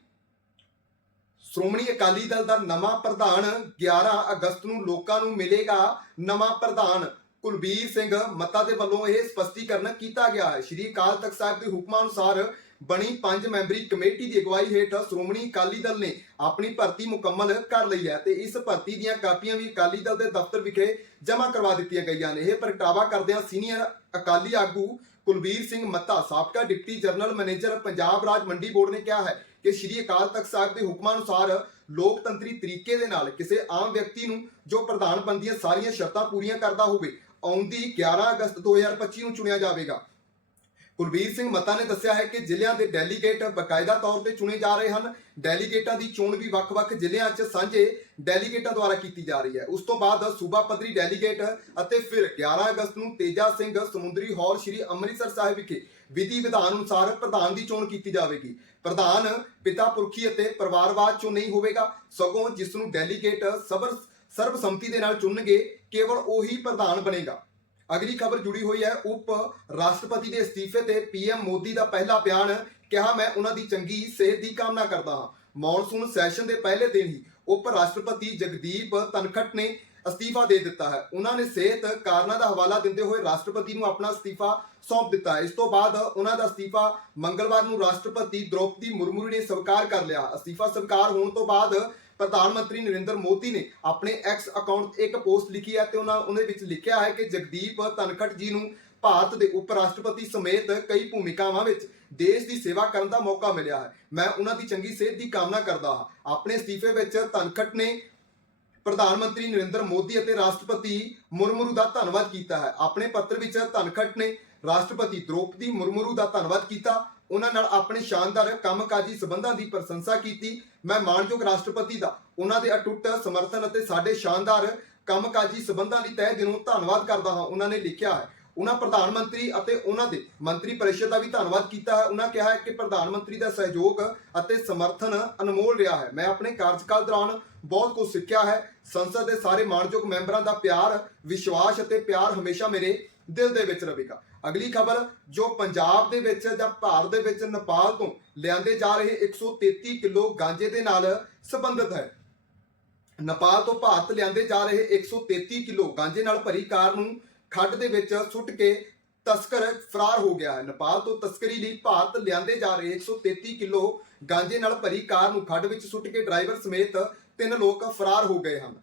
ਸ਼੍ਰੋਮਣੀ ਅਕਾਲੀ ਦਲ ਦਾ ਨਵਾਂ ਪ੍ਰਧਾਨ 11 ਅਗਸਤ ਨੂੰ ਲੋਕਾਂ ਨੂੰ ਮਿਲੇਗਾ ਨਵਾਂ ਪ੍ਰਧਾਨ। ਕੁਲਬੀਰ ਸਿੰਘ ਮੱਤਾ ਦੇ ਵੱਲੋਂ ਇਹ ਸਪਸ਼ਟੀਕਰਨ ਕੀਤਾ ਗਿਆ। ਹੈ ਸ਼੍ਰੀ ਅਕਾਲ ਤਖਤ ਸਾਹਿਬ ਦੇ ਹੁਕਮਾਂ ਅਨੁਸਾਰ ਬਣੀ ਪੰਜ ਮੈਂਬਰੀ ਕਮੇਟੀ ਦੀ ਅਗਵਾਈ ਹੇਠ ਸ਼੍ਰੋਮਣੀ ਅਕਾਲੀ ਦਲ ਨੇ ਆਪਣੀ ਭਰਤੀ ਮੁਕੰਮਲ ਕਰ ਲਈ ਹੈ ਤੇ ਇਸ ਭਰਤੀ ਦੀਆਂ ਕਾਪੀਆਂ ਵੀ ਅਕਾਲੀ ਦਲ ਦੇ ਦਫ਼ਤਰ ਵਿਖੇ ਜਮ੍ਹਾਂ ਕਰਵਾ ਦਿੱਤੀਆਂ ਗਈਆਂ ਨੇ। ਇਹ ਪ੍ਰਗਟਾਵਾ ਕਰਦਿਆਂ ਸੀਨੀਅਰ ਅਕਾਲੀ ਆਗੂ ਕੁਲਬੀਰ ਸਿੰਘ ਮੱਤਾ, ਸਾਬਕਾ deputy general manager Punjab Raj Mandi board ਨੇ ਕਿਹਾ ਹੈ ਕਿ ਸ਼੍ਰੀ ਅਕਾਲ ਤਖਤ ਸਾਹਿਬ ਦੇ ਹੁਕਮਾਂ ਅਨੁਸਾਰ ਲੋਕਤੰਤਰੀ ਤਰੀਕੇ ਦੇ ਨਾਲ ਕਿਸੇ ਆਮ ਵਿਅਕਤੀ ਨੂੰ ਜੋ ਪ੍ਰਧਾਨ ਬੰਦੀਆਂ ਸਾਰੀਆਂ ਸ਼ਰਤਾਂ ਪੂਰੀਆਂ ਕਰਦਾ ਹੋਵੇ ਆਉਂਦੀ 11 ਅਗਸਤ 2025 ਨੂੰ ਚੁਣਿਆ ਜਾਵੇਗਾ। ਕੁਲਬੀਰ ਸਿੰਘ ਮਤਾ ਨੇ ਦੱਸਿਆ ਹੈ ਕਿ ਜ਼ਿਲ੍ਹਿਆਂ ਦੇ ਡੈਲੀਗੇਟ ਬਕਾਇਦਾ ਤੌਰ ਤੇ ਚੁਣੇ ਜਾ ਰਹੇ ਹਨ। ਡੈਲੀਗੇਟਾਂ ਦੀ ਚੋਣ ਵੀ ਵੱਖ-ਵੱਖ ਜ਼ਿਲ੍ਹਿਆਂ 'ਚ ਸਾਂਝੇ ਡੈਲੀਗੇਟਾਂ ਦੁਆਰਾ ਕੀਤੀ ਜਾ ਰਹੀ ਹੈ। ਉਸ ਤੋਂ ਬਾਅਦ ਸੂਬਾ ਪੱਧਰੀ ਡੈਲੀਗੇਟ ਅਤੇ ਫਿਰ 11 ਅਗਸਤ ਨੂੰ ਤੇਜਾ ਸਿੰਘ ਸਮੁੰਦਰੀ ਹਾਲ ਸ੍ਰੀ ਅੰਮ੍ਰਿਤਸਰ ਸਾਹਿਬ ਵਿਖੇ ਵਿਧੀ ਵਿਧਾਨ ਅਨੁਸਾਰ ਪ੍ਰਧਾਨ ਦੀ ਚੋਣ ਕੀਤੀ ਜਾਵੇਗੀ। ਪ੍ਰਧਾਨ ਪਿਤਾ ਪੁਰਖੀ ਅਤੇ ਪਰਿਵਾਰਵਾਦ ਚੋਂ ਨਹੀਂ ਹੋਵੇਗਾ। ਸਗੋਂ ਜਿਸ ਨੂੰ ਡੈਲੀਗੇਟ ਸਬਰ ਸਰਬਸੰਮਤੀ ਦੇ ਨਾਲ ਚੁਣਨਗੇ, ਕੇਵਲ ਉਹੀ ਪ੍ਰਧਾਨ ਬਣੇਗਾ। ਅਗਲੀ ਖਬਰ ਜੁੜੀ ਹੋਈ ਹੈ ਉਪ ਰਾਸ਼ਟਰਪਤੀ ਦੇ ਅਸਤੀਫੇ ਤੇ ਪੀਐਮ ਮੋਦੀ ਦਾ ਪਹਿਲਾ ਬਿਆਨ। ਕਿਹਾ, ਮੈਂ ਉਹਨਾਂ ਦੀ ਚੰਗੀ ਸਿਹਤ ਦੀ ਕਾਮਨਾ ਕਰਦਾ ਹਾਂ। ਮੌਨਸੂਨ ਸੈਸ਼ਨ ਦੇ ਪਹਿਲੇ ਦਿਨ ਹੀ ਉਪ ਰਾਸ਼ਟਰਪਤੀ ਜਗਦੀਪ ਧਨਖੜ ਨੇ ਅਸਤੀਫਾ ਦੇ ਦਿੱਤਾ ਹੈ। ਉਹਨਾਂ ਨੇ ਸਿਹਤ ਕਾਰਨਾਂ ਦਾ ਹਵਾਲਾ ਦਿੰਦੇ ਹੋਏ ਰਾਸ਼ਟਰਪਤੀ ਨੂੰ ਆਪਣਾ ਅਸਤੀਫਾ ਸੌਂਪ ਦਿੱਤਾ ਹੈ। ਇਸ ਤੋਂ ਬਾਅਦ ਉਹਨਾਂ ਦਾ ਅਸਤੀਫਾ ਮੰਗਲਵਾਰ ਨੂੰ ਰਾਸ਼ਟਰਪਤੀ ਦ੍ਰੋਪਦੀ ਮੁਰਮੂ ਨੇ ਸਵੀਕਾਰ ਕਰ ਲਿਆ। ਅਸਤੀਫਾ ਸਵੀਕਾਰ ਹੋਣ ਤੋਂ ਬਾਅਦ ਪ੍ਰਧਾਨ ਮੰਤਰੀ ਨਰਿੰਦਰ ਮੋਦੀ ਨੇ ਆਪਣੇ ਐਕਸ ਅਕਾਊਂਟ ਤੇ ਇੱਕ ਪੋਸਟ ਲਿਖੀ ਹੈ ਤੇ ਉਹਨਾਂ ਉਹਦੇ ਵਿੱਚ ਲਿਖਿਆ ਹੈ ਕਿ ਜਗਦੀਪ ਧਨਖੜ ਜੀ ਨੂੰ ਭਾਰਤ ਦੇ ਉਪ ਰਾਸ਼ਟਰਪਤੀ ਸਮੇਤ ਕਈ ਭੂਮਿਕਾਵਾਂ ਵਿੱਚ ਦੇਸ਼ ਦੀ ਸੇਵਾ ਕਰਨ ਦਾ ਮੌਕਾ ਮਿਲਿਆ ਹੈ। ਮੈਂ ਉਹਨਾਂ ਦੀ ਚੰਗੀ ਸਿਹਤ ਦੀ ਕਾਮਨਾ ਕਰਦਾ ਹਾਂ। ਆਪਣੇ ਅਸਤੀਫੇ ਵਿੱਚ ਧਨਖੜ ਨੇ ਪ੍ਰਧਾਨ ਮੰਤਰੀ ਨਰਿੰਦਰ ਮੋਦੀ ਅਤੇ ਰਾਸ਼ਟਰਪਤੀ ਮੁਰਮੁਰੂ ਦਾ ਧੰਨਵਾਦ ਕੀਤਾ ਹੈ। ਆਪਣੇ ਪੱਤਰ ਵਿੱਚ ਧਨਖੜ ਨੇ ਰਾਸ਼ਟਰਪਤੀ ਦ੍ਰੋਪਦੀ ਮੁਰਮੁਰੂ ਦਾ ਧੰਨਵਾਦ ਕੀਤਾ ਉਹਨਾਂ ਨਾਲ ਆਪਣੇ ਸ਼ਾਨਦਾਰ ਕੰਮਕਾਜੀ ਸਬੰਧਾਂ ਦੀ ਪ੍ਰਸ਼ੰਸਾ ਕੀਤੀ। ਮੈਂ ਮਾਣਯੋਗ ਰਾਸ਼ਟਰਪਤੀ ਦਾ ਉਹਨਾਂ ਦੇ ਅਟੁੱਟ ਸਮਰਥਨ ਅਤੇ ਸਾਡੇ ਸ਼ਾਨਦਾਰ ਕੰਮਕਾਜੀ ਸਬੰਧਾਂ ਲਈ ਤਹਿ ਦਿਲੋਂ ਧੰਨਵਾਦ ਕਰਦਾ ਹਾਂ। ਉਹਨਾਂ ਨੇ ਲਿਖਿਆ ਹੈ, ਉਹਨਾਂ ਪ੍ਰਧਾਨ ਮੰਤਰੀ ਅਤੇ ਉਹਨਾਂ ਦੇ ਮੰਤਰੀ ਪਰਿਸ਼ਦ ਦਾ ਵੀ ਧੰਨਵਾਦ ਕੀਤਾ ਹੈ। ਉਹਨਾਂ ਕਿਹਾ ਹੈ ਕਿ ਪ੍ਰਧਾਨ ਮੰਤਰੀ ਦਾ ਸਹਿਯੋਗ ਅਤੇ ਸਮਰਥਨ ਅਨਮੋਲ ਰਿਹਾ ਹੈ। ਮੈਂ ਆਪਣੇ ਕਾਰਜਕਾਲ ਦੌਰਾਨ ਬਹੁਤ ਕੁਝ ਸਿੱਖਿਆ ਹੈ। ਸੰਸਦ ਦੇ ਸਾਰੇ ਮਾਣਯੋਗ ਮੈਂਬਰਾਂ ਦਾ ਪਿਆਰ, ਵਿਸ਼ਵਾਸ ਅਤੇ ਪਿਆਰ ਹਮੇਸ਼ਾ ਮੇਰੇ ਦਿਲ ਦੇ ਵਿੱਚ ਰਹੇਗਾ। ਅਗਲੀ ਖਬਰ, ਜੋ ਪੰਜਾਬ ਦੇ ਵਿੱਚ ਜਾਂ ਭਾਰਤ ਦੇ ਵਿੱਚ ਨੇਪਾਲ ਤੋਂ ਲਿਆਂਦੇ ਜਾ ਰਹੇ 133 ਕਿਲੋ ਗਾਂਜੇ ਦੇ ਨਾਲ ਸੰਬੰਧਿਤ ਹੈ। ਨੇਪਾਲ ਤੋਂ ਭਾਰਤ ਲਿਆਂਦੇ ਜਾ ਰਹੇ 133 ਕਿਲੋ ਗਾਂਜੇ ਨਾਲ ਭਰੀ ਕਾਰ ਨੂੰ ਖੱਡ ਦੇ ਵਿੱਚ ਸੁੱਟ ਕੇ ਤਸਕਰ ਫਰਾਰ ਹੋ ਗਿਆ ਹੈ। ਨੇਪਾਲ ਤੋਂ ਤਸਕਰੀ ਲਈ ਭਾਰਤ ਲਿਆਂਦੇ ਜਾ ਰਹੇ 133 ਕਿਲੋ ਗਾਂਜੇ ਨਾਲ ਭਰੀ ਕਾਰ ਨੂੰ ਖੱਡ ਵਿੱਚ ਸੁੱਟ ਕੇ ਡਰਾਈਵਰ ਸਮੇਤ ਤਿੰਨ ਲੋਕ ਫਰਾਰ ਹੋ ਗਏ ਹਨ।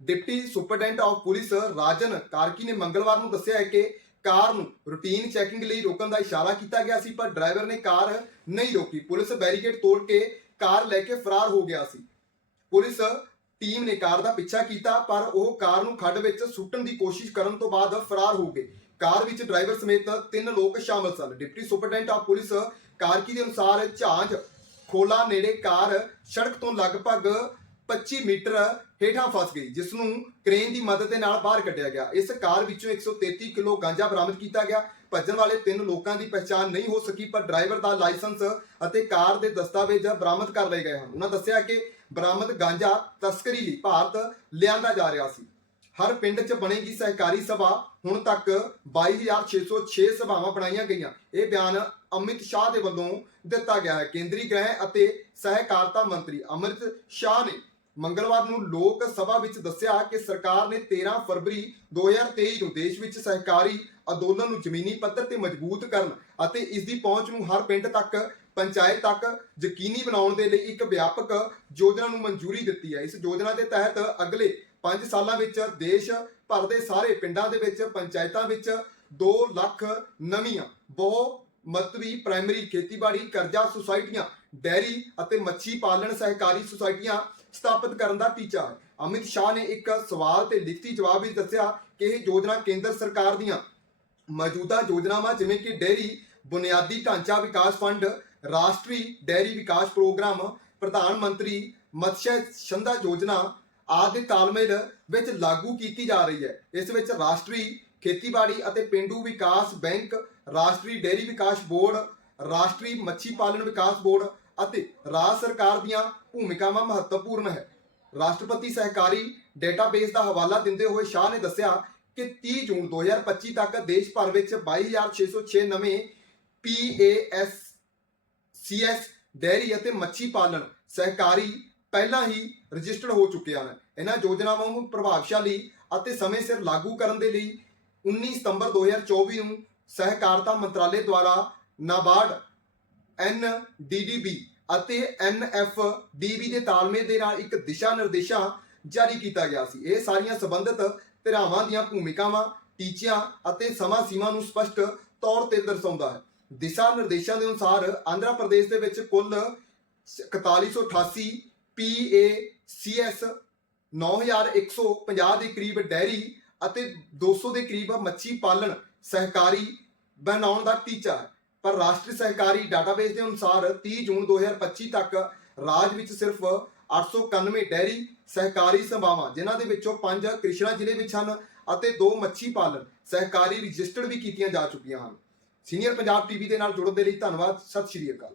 Deputy superintendent of police Rajan Karki ਨੇ ਮੰਗਲਵਾਰ ਨੂੰ ਦੱਸਿਆ ਹੈ ਕਿ ਕਾਰ ਨੂੰ ਰੂਟੀਨ ਚੈਕਿੰਗ ਲਈ ਰੋਕਣ ਦਾ ਇਸ਼ਾਰਾ ਕੀਤਾ ਗਿਆ ਸੀ, ਪਰ ਡਰਾਈਵਰ ਨੇ ਕਾਰ ਨਹੀਂ ਰੋਕੀ। ਪੁਲਿਸ ਬੈਰੀਕੇਡ ਤੋੜ ਕੇ ਕਾਰ ਲੈ ਕੇ ਫਰਾਰ ਹੋ ਗਿਆ ਸੀ। ਪੁਲਿਸ ਟੀਮ ਨੇ ਕਾਰ ਦਾ ਪਿੱਛਾ ਕੀਤਾ, ਪਰ ਉਹ ਕਾਰ ਨੂੰ ਖੱਡ ਵਿੱਚ ਸੁੱਟਣ ਦੀ ਕੋਸ਼ਿਸ਼ ਕਰਨ ਤੋਂ ਬਾਅਦ ਫਰਾਰ ਹੋ ਗਏ। ਕਾਰ ਵਿੱਚ ਡਰਾਈਵਰ ਸਮੇਤ ਤਿੰਨ ਲੋਕ ਸ਼ਾਮਲ ਸਨ। Deputy superintendent of police Karki ਦੇ ਅਨੁਸਾਰ ਝਾਂਜ ਖੋਲਾ ਨੇੜੇ ਕਾਰ ਸੜਕ ਤੋਂ ਲਗਭਗ 25 ਮੀਟਰ ਹੇਠਾਂ ਫਸ ਗਈ ਜਿਸ ਨੂੰ ਕ੍ਰੇਨ ਦੀ ਮਦਦ ਦੇ ਨਾਲ ਬਾਹਰ ਕੱਢਿਆ ਗਿਆ। ਇਸ ਕਾਰ ਵਿੱਚੋਂ 133 ਕਿਲੋ ਗਾਂਜਾ ਬਰਾਮਦ ਕੀਤਾ ਗਿਆ। ਭੱਜਣ ਵਾਲੇ ਤਿੰਨ ਲੋਕਾਂ ਦੀ ਪਛਾਣ ਨਹੀਂ ਹੋ ਸਕੀ, ਪਰ ਡਰਾਈਵਰ ਦਾ ਲਾਇਸੈਂਸ ਅਤੇ ਕਾਰ ਦੇ ਦਸਤਾਵੇਜ਼ ਬਰਾਮਦ ਕਰ ਲਏ ਗਏ ਹਨ। ਉਹਨਾਂ ਦੱਸਿਆ ਕਿ ਬਰਾਮਦ ਗਾਂਜਾ ਤਸਕਰੀ ਲਈ ਭਾਰਤ ਲਿਆਂਦਾ ਜਾ ਰਿਹਾ ਸੀ। ਹਰ ਪਿੰਡ 'ਚ ਬਣੇਗੀ ਸਹਿਕਾਰੀ ਸਭਾ। ਹੁਣ ਤੱਕ 22606 ਸਭਾਵਾਂ ਬਣਾਈਆਂ ਗਈਆਂ। ਇਹ ਬਿਆਨ ਅਮਿਤ ਸ਼ਾਹ ਦੇ ਵੱਲੋਂ ਦਿੱਤਾ ਗਿਆ ਹੈ। ਕੇਂਦਰੀ ਗ੍ਰਹਿ ਅਤੇ ਸਹਿਕਾਰਤਾ ਮੰਤਰੀ ਅਮਰਿਤ ਸ਼ਾਹ ਨੇ ਮੰਗਲਵਾਰ ਨੂੰ ਲੋਕ ਸਭਾ ਵਿੱਚ ਦੱਸਿਆ ਕਿ ਸਰਕਾਰ ਨੇ 13 ਫਰਵਰੀ 2023 ਨੂੰ ਦੇਸ਼ ਵਿੱਚ ਸਹਿਕਾਰੀ ਅੰਦੋਲਨ ਨੂੰ ਜ਼ਮੀਨੀ ਪੱਧਰ ਤੇ ਮਜ਼ਬੂਤ ਕਰਨ ਅਤੇ ਇਸ ਦੀ ਪਹੁੰਚ ਨੂੰ ਹਰ ਪਿੰਡ ਤੱਕ, ਪੰਚਾਇਤ ਤੱਕ ਯਕੀਨੀ ਬਣਾਉਣ ਦੇ ਲਈ ਇੱਕ ਵਿਆਪਕ ਯੋਜਨਾ ਨੂੰ ਮਨਜ਼ੂਰੀ ਦਿੱਤੀ ਹੈ। ਇਸ ਯੋਜਨਾ ਦੇ ਤਹਿਤ ਅਗਲੇ 5 ਸਾਲਾਂ ਵਿੱਚ ਦੇਸ਼ ਭਰ ਦੇ ਸਾਰੇ ਪਿੰਡਾਂ ਦੇ ਵਿੱਚ, ਪੰਚਾਇਤਾਂ ਵਿੱਚ 2 ਲੱਖ ਨਵੀਆਂ ਬਹੁ ਮਤਵੀ ਪ੍ਰਾਇਮਰੀ ਖੇਤੀਬਾੜੀ ਕਰਜ਼ਾ ਸੁਸਾਇਟੀਆਂ ਡੈਰੀ ਅਤੇ ਮੱਛੀ ਪਾਲਣ ਸਹਿਕਾਰੀ ਸੁਸਾਇਟੀਆਂ ਸਥਾਪਿਤ ਕਰਨ ਦਾ ਟੀਚਾ। ਹੈ ਅਮਿਤ ਸ਼ਾਹ ਨੇ ਇੱਕ ਸਵਾਲ ਤੇ ਲਿਖਤੀ ਜਵਾਬ ਵਿੱਚ ਦੱਸਿਆ ਕਿ ਇਹ ਯੋਜਨਾ ਕੇਂਦਰ ਸਰਕਾਰ ਦੀਆਂ ਮੌਜੂਦਾ ਯੋਜਨਾਵਾਂ ਜਿਵੇਂ ਕਿ ਡੇਅਰੀ ਬੁਨਿਆਦੀ ਢਾਂਚਾ ਵਿਕਾਸ ਫੰਡ, ਰਾਸ਼ਟਰੀ ਡੇਅਰੀ ਵਿਕਾਸ ਪ੍ਰੋਗਰਾਮ, ਪ੍ਰਧਾਨ ਮੰਤਰੀ ਮਤਸਯ ਸੰਧਾ ਯੋਜਨਾ ਆਦਿ ਤਾਲਮੇਲ ਵਿੱਚ ਲਾਗੂ ਕੀਤੀ ਜਾ ਰਹੀ ਹੈ। ਇਸ ਵਿੱਚ ਰਾਸ਼ਟਰੀ ਖੇਤੀਬਾੜੀ ਅਤੇ ਪਿੰਡੂ ਵਿਕਾਸ ਬੈਂਕ, ਰਾਸ਼ਟਰੀ ਡੇਅਰੀ ਵਿਕਾਸ ਬੋਰਡ, ਰਾਸ਼ਟਰੀ ਮੱਛੀ ਪਾਲਣ ਵਿਕਾਸ ਬੋਰਡ ਅਤੇ ਰਾਜ ਸਰਕਾਰ ਦੀਆਂ ਭੂਮਿਕਾਵਾਂ ਮਹੱਤਵਪੂਰਨ ਹੈ। ਰਾਸ਼ਟਰਪਤੀ ਸਹਿਕਾਰੀ ਡੇਟਾਬੇਸ ਦਾ ਹਵਾਲਾ ਦਿੰਦੇ ਹੋਏ ਸ਼ਾਹ ਨੇ ਦੱਸਿਆ ਕਿ 30 ਜੂਨ 2025 ਤੱਕ ਦੇਸ਼ ਭਰ ਵਿੱਚ 22606 ਨਵੇਂ PAS CS ਡੈਰੀ ਅਤੇ ਮੱਛੀ ਪਾਲਣ ਸਹਿਕਾਰੀ ਪਹਿਲਾਂ ਹੀ ਰਜਿਸਟਰਡ ਹੋ ਚੁੱਕੇ ਹਨ। ਇਹਨਾਂ ਯੋਜਨਾਵਾਂ ਨੂੰ ਪ੍ਰਭਾਵਸ਼ਾਲੀ ਅਤੇ ਸਮੇਂ ਸਿਰ ਲਾਗੂ ਕਰਨ ਦੇ ਲਈ 19 ਸਤੰਬਰ 2024 ਨੂੰ ਸਹਿਕਾਰਤਾ ਮੰਤਰਾਲੇ ਦੁਆਰਾ ਨਾਬਾਰਡ ਐਨ NDDB ਅਤੇ NFDB ਦੇ ਤਾਲਮੇਲ ਦੇ ਨਾਲ ਇੱਕ ਦਿਸ਼ਾ ਨਿਰਦੇਸ਼ਾਂ ਜਾਰੀ ਕੀਤਾ ਗਿਆ ਸੀ। ਇਹ ਸਾਰੀਆਂ ਸੰਬੰਧਿਤ ਧਿਰਾਵਾਂ ਦੀਆਂ ਭੂਮਿਕਾਵਾਂ, ਟੀਚਿਆਂ ਅਤੇ ਸਮਾਂ ਸੀਮਾ ਨੂੰ ਸਪਸ਼ਟ ਤੌਰ ਤੇ ਦਰਸਾਉਂਦਾ ਹੈ। ਦਿਸ਼ਾ ਨਿਰਦੇਸ਼ਾਂ ਦੇ ਅਨੁਸਾਰ ਆਂਧਰਾ ਪ੍ਰਦੇਸ਼ ਦੇ ਵਿੱਚ ਕੁੱਲ 4188 PACS 9150 ਦੇ ਕਰੀਬ ਡੈਰੀ ਅਤੇ 200 ਦੇ ਕਰੀਬ ਮੱਛੀ ਪਾਲਣ ਸਹਿਕਾਰੀ ਬਣਾਉਣ ਦਾ ਟੀਚਾ ਹੈ। ਪਰ ਰਾਸ਼ਟਰੀ ਸਹਿਕਾਰੀ ਡਾਟਾਬੇਸ ਦੇ ਅਨੁਸਾਰ 30 ਜੂਨ 2025 ਤੱਕ ਰਾਜ ਵਿੱਚ ਸਿਰਫ 891 ਡੈਰੀ ਸਹਿਕਾਰੀ ਸਭਾਵਾਂ, ਜਿਨ੍ਹਾਂ ਦੇ ਵਿੱਚੋਂ 5 ਕ੍ਰਿਸ਼ਨਾ ਜ਼ਿਲ੍ਹੇ ਵਿੱਚ ਹਨ ਅਤੇ 2 ਮੱਛੀ ਪਾਲਣ, ਸਹਿਕਾਰੀ ਰਜਿਸਟਰਡ ਵੀ ਕੀਤੀਆਂ ਜਾ ਚੁੱਕੀਆਂ ਹਨ। ਸੀਨੀਅਰ ਪੰਜਾਬ ਟੀਵੀ ਦੇ ਨਾਲ ਜੁੜਨ ਦੇ ਲਈ ਧੰਨਵਾਦ, ਸਤਿ ਸ਼੍ਰੀ ਅਕਾਲ।